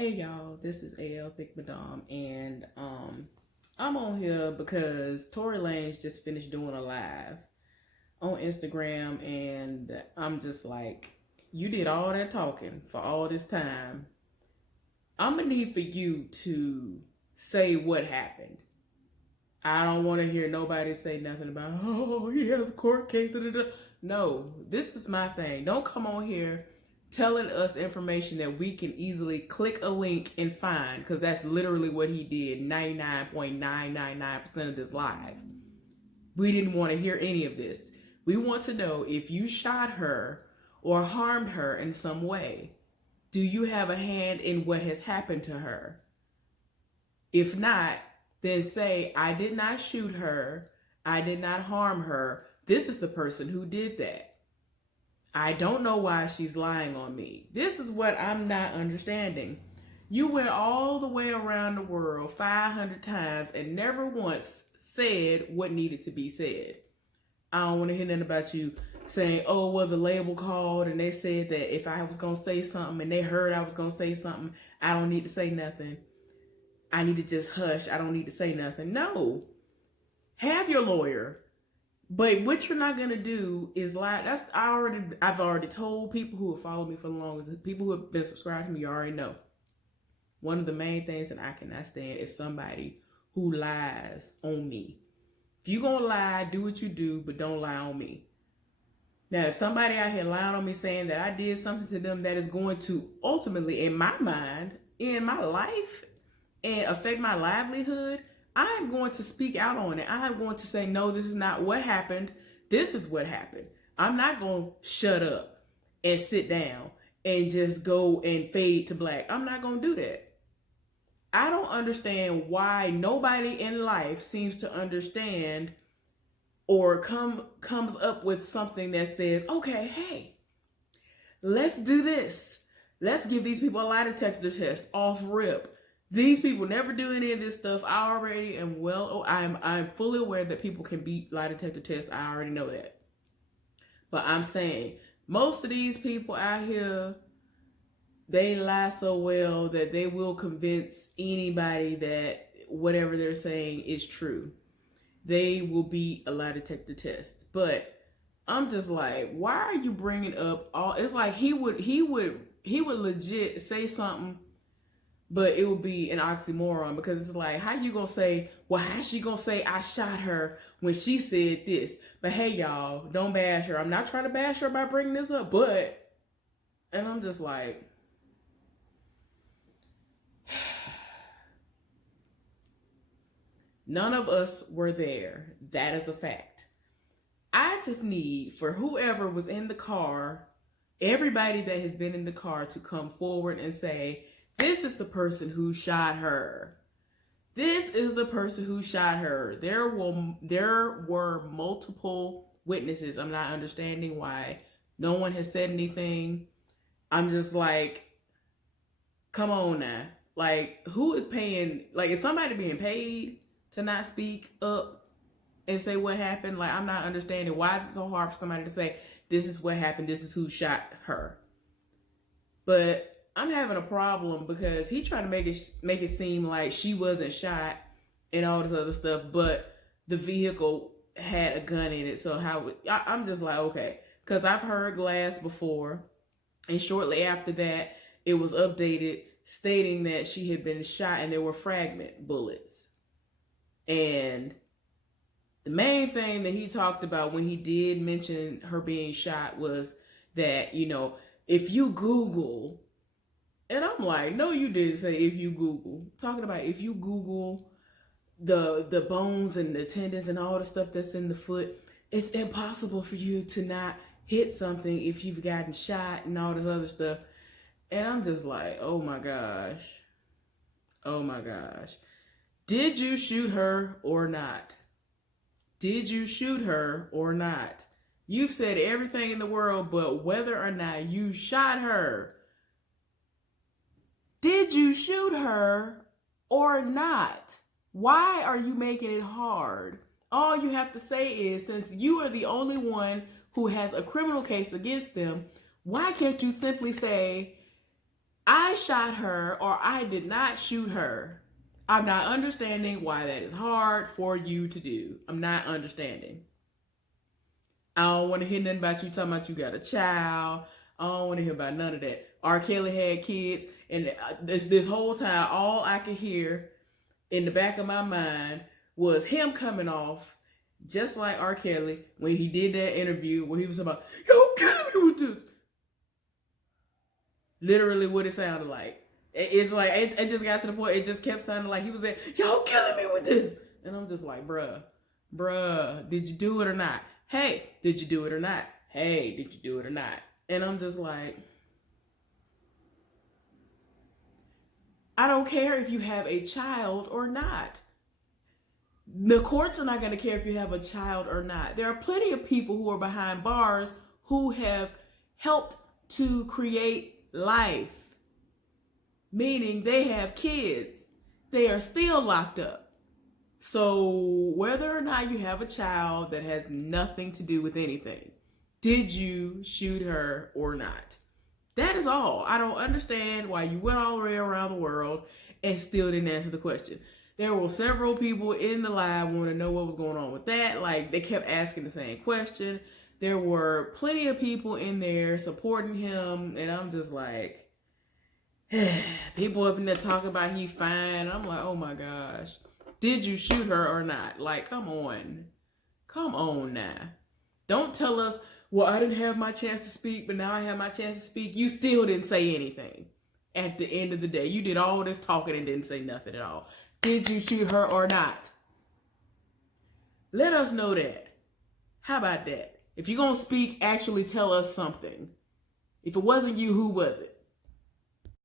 Hey y'all, this is AL Thick Madame, and I'm on here because Tory Lanez just finished doing a live on Instagram, and I'm just like, you did all that talking for all this time. I'm gonna need for you to say what happened. I don't want to hear nobody say nothing about, oh, he has a court case. Da, da, da. No, this is my thing. Don't come on here telling us information that we can easily click a link and find, because that's literally what he did 99.999% of this live. We didn't want to hear any of this. We want to know if you shot her or harmed her in some way. Do you have a hand in what has happened to her? If not, then say, I did not shoot her. I did not harm her. This is the person who did that. I don't know why she's lying on me. This is what I'm not understanding. You went all the way around the world 500 times and never once said what needed to be said. I don't want to hear nothing about you saying, oh, well, the label called and they said that if I was going to say something and they heard I was going to say something, I don't need to say nothing. I need to just hush. I don't need to say nothing. No. Have your lawyer. But what you're not gonna do is lie. I've already told people who have followed me for the longest, people who have been subscribed to me, you already know. One of the main things that I cannot stand is somebody who lies on me. If you're gonna lie, do what you do, but don't lie on me. Now, if somebody out here lying on me saying that I did something to them that is going to ultimately, in my mind, in my life, and affect my livelihood, I am going to speak out on it. I am going to say, no, this is not what happened. This is what happened. I'm not going to shut up and sit down and just go and fade to black. I'm not going to do that. I don't understand why nobody in life seems to understand or comes up with something that says, okay, hey, let's do this. Let's give these people a lie detector test off rip. These people never do any of this stuff. I already am I'm fully aware that people can beat lie detector tests. I already know that. But I'm saying most of these people out here, they lie so well that they will convince anybody that whatever they're saying is true. They will beat a lie detector test. But I'm just like, why are you bringing up all? It's like he would legit say something, but it would be an oxymoron, because it's like, how you gonna say, well, how's she gonna say I shot her when she said this? But hey, y'all, don't bash her. I'm not trying to bash her by bringing this up, but, and I'm just like, none of us were there. That is a fact. I just need for whoever was in the car, everybody that has been in the car, to come forward and say, this is the person who shot her. This is the person who shot her. There were multiple witnesses. I'm not understanding why no one has said anything. I'm just like, come on now. Like, who is paying? Like, is somebody being paid to not speak up and say what happened? Like, I'm not understanding. Why is it so hard for somebody to say, this is what happened, this is who shot her? But I'm having a problem because he tried to make it seem like she wasn't shot and all this other stuff, but the vehicle had a gun in it. So I'm just like, okay, because I've heard glass before, and shortly after that, it was updated stating that she had been shot and there were fragment bullets. And the main thing that he talked about when he did mention her being shot was that, if you Google. And I'm like, no, you didn't say if you Google. Talking about if you Google the bones and the tendons and all the stuff that's in the foot, it's impossible for you to not hit something if you've gotten shot and all this other stuff. And I'm just like, oh my gosh. Oh my gosh. Did you shoot her or not? Did you shoot her or not? You've said everything in the world, but whether or not you shot her. Did you shoot her or not? Why are you making it hard? All you have to say is, since you are the only one who has a criminal case against them, why can't you simply say, I shot her or I did not shoot her. I'm not understanding why that is hard for you to do. I'm not understanding. I don't want to hear nothing about you talking about you got a child. I don't want to hear about none of that. R. Kelly had kids, and this whole time, all I could hear in the back of my mind was him coming off just like R. Kelly when he did that interview where he was about, yo, killing me with this. Literally what it sounded like. It's like, it just got to the point, it just kept sounding like he was there, yo, killing me with this. And I'm just like, bruh, did you do it or not? Hey, did you do it or not? Hey, did you do it or not? And I'm just like, I don't care if you have a child or not. The courts are not going to care if you have a child or not. There are plenty of people who are behind bars who have helped to create life, meaning they have kids. They are still locked up. So whether or not you have a child, that has nothing to do with anything. Did you shoot her or not? That is all. I don't understand why you went all the way around the world and still didn't answer the question. There were several people in the live wanting to know what was going on with that. Like, they kept asking the same question. There were plenty of people in there supporting him, and I'm just like, people up in there talking about he fine. I'm like, oh my gosh. Did you shoot her or not? Like, come on. Come on now. Don't tell us, well, I didn't have my chance to speak, but now I have my chance to speak. You still didn't say anything. At the end of the day, you did all this talking and didn't say nothing at all. Did you shoot her or not? Let us know that. How about that? If you're going to speak, actually tell us something. If it wasn't you, who was it?